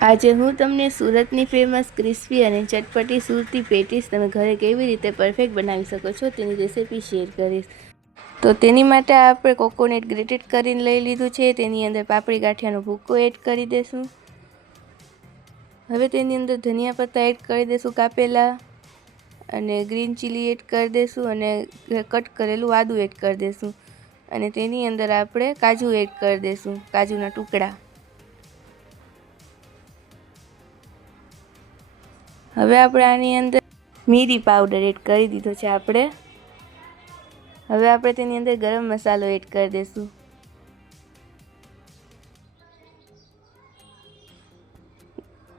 આજે હું તમને સુરતની ફેમસ ક્રિસ્પી અને ચટપટી સુરતી પેટીસ તમે ઘરે કેવી રીતે પરફેક્ટ બનાવી શકો છો તેની રેસીપી શેર કરીશ। તો તેની માટે આપણે કોકોનટ ગ્રેટેડ કરીને લઈ લીધું છે। તેની અંદર પાપડી ગાંઠિયાનો ભૂકો એડ કરી દઈશું। હવે તેની અંદર ધનિયા પત્તા એડ કરી દઈશું કાપેલા, અને ગ્રીન ચીલી એડ કરી દઈશું, અને કટ કરેલું આદું એડ કરી દઈશું, અને તેની અંદર આપણે કાજુ એડ કરી દઈશું, કાજુના ટુકડા। હવે આપણે આની અંદર મિરી પાવડર એડ કરી દીધો છે આપણે। હવે આપણે તેની અંદર ગરમ મસાલો એડ કરી દઈશું।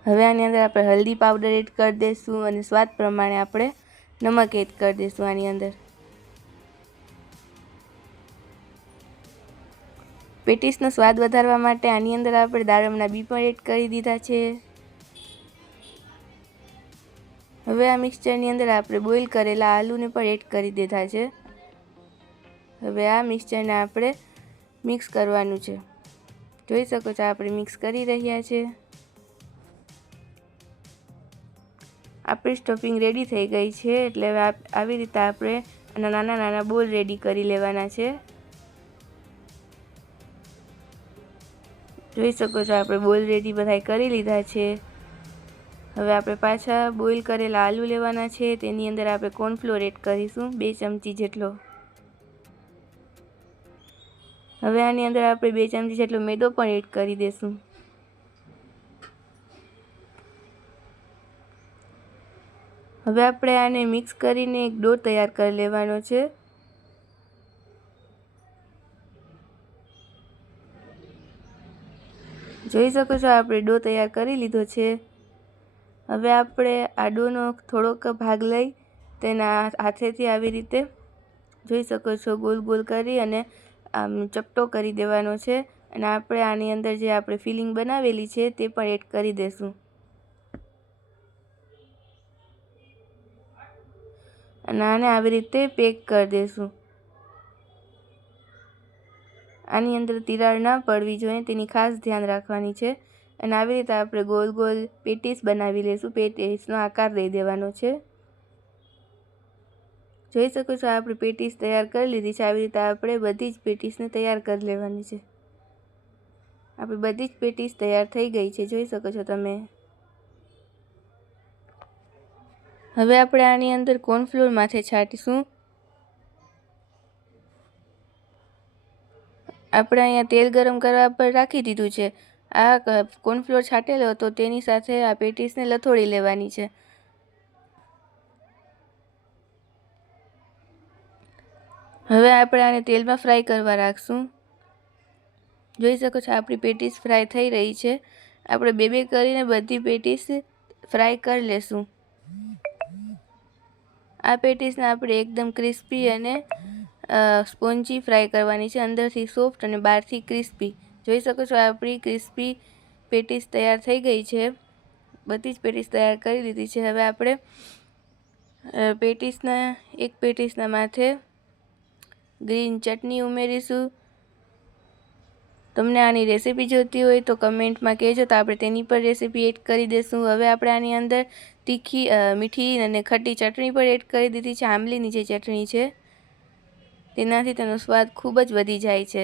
હવે આની અંદર આપણે હલ્દી પાવડર એડ કરી દઈશું, અને સ્વાદ પ્રમાણે આપણે નમક એડ કરી દઈશું આની અંદર। પેટીસનો સ્વાદ વધારવા માટે આની અંદર આપણે દાડમના બી પણ એડ કરી દીધા છે। હવે આ મિક્સચરની અંદર આપણે બોઇલ કરેલા આલુને પણ એડ કરી દીધા છે। હવે આ મિક્સચરને આપણે મિક્સ કરવાનું છે। જોઈ શકો છો આપણે મિક્સ કરી રહ્યા છે। આપણી સ્ટફિંગ રેડી થઈ ગઈ છે, એટલે હવે આવી રીતે આપણે નાના નાના બોલ રેડી કરી લેવાના છે। જોઈ શકો છો આપણે બોલ રેડી બધાય કરી લીધા છે। હવે આપણે પાછા બોઇલ કરેલા આલુ લેવાના છે। તેની અંદર આપણે કોર્નફ્લોર એડ કરીશું 2 ચમચી જેટલો। હવે આની અંદર આપણે 2 ચમચી જેટલો મેદો પણ એડ કરી દઈશું। હવે આપણે આને મિક્સ કરીને એક ડો તૈયાર કરી લેવાનો છે। જોઈ શકો છો આપણે ડો તૈયાર કરી લીધો છે। હવે આપણે આ ડોનો થોડોક ભાગ લઈ તેના હાથેથી આવી રીતે જોઈ શકો છો ગોલ ગોલ કરી અને આમ ચપટો કરી દેવાનો છે, અને આપણે આની અંદર જે આપણે ફિલિંગ બનાવેલી છે તે પણ એડ કરી દઈશું, અને આને આવી રીતે પેક કરી દઈશું। આની અંદર તિરાડ ના પડવી જોઈએ તેની ખાસ ધ્યાન રાખવાની છે, અને આવી રીતે આપણે ગોલ ગોલ પેટીસ બનાવી લઈશું। પેટીસનો આકાર દઈ દેવાનો છે। જોઈ શકો છો આપણે પેટીસ તૈયાર કરી લીધી છે। આવી રીતે આપણે બધી જ પેટીસને તૈયાર કરી લેવાની છે। આપણી બધી જ પેટીસ તૈયાર થઈ ગઈ છે, જોઈ શકો છો તમે। હવે આપણે આની અંદર કોર્નફ્લોર માથે છાંટીશું। આપણે અહીંયા તેલ ગરમ કરવા પર રાખી દીધું છે। આ કોર્નફ્લોર છાંટેલો હતો તેની સાથે આ પેટીસને લથોડી લેવાની છે। હવે આપણે આને તેલમાં ફ્રાય કરવા રાખશું। જોઈ શકો છો આપણી પેટીસ ફ્રાય થઈ રહી છે। આપણે બે કરીને બધી પેટીસ ફ્રાય કરી લેશું। આ પેટીસને આપણે એકદમ ક્રિસ્પી અને સ્પોન્જી ફ્રાય કરવાની છે, અંદરથી સોફ્ટ અને બહારથી ક્રિસ્પી। જોઈ શકો છો આપણી ક્રિસ્પી પેટીસ તૈયાર થઈ ગઈ છે। બધી જ પેટીસ તૈયાર કરી લીધી છે। હવે આપણે એક પેટીસના માથે ગ્રીન ચટણી ઉમેરીશું। તમને આની રેસીપી જોઈતી હોય તો કમેન્ટમાં કહેજો, તો આપણે તેની પર રેસીપી એડ કરી દઈશું। હવે આપણે આની અંદર મીઠી અને ખટ્ટી ચટણી પણ એડ કરી દીધી છે। આંબલીની જે ચટણી છે તેનાથી તેનો સ્વાદ ખૂબ જ વધી જાય છે।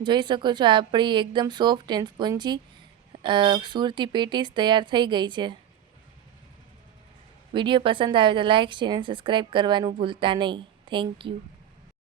જોઈ શકો છો આપણી એકદમ soft and spongy Surti patties તૈયાર થઈ ગઈ છે। વિડીયો પસંદ આવે તો લાઇક, શેર અને સબસ્ક્રાઈબ કરવાનું ભૂલતા નહીં। Thank you.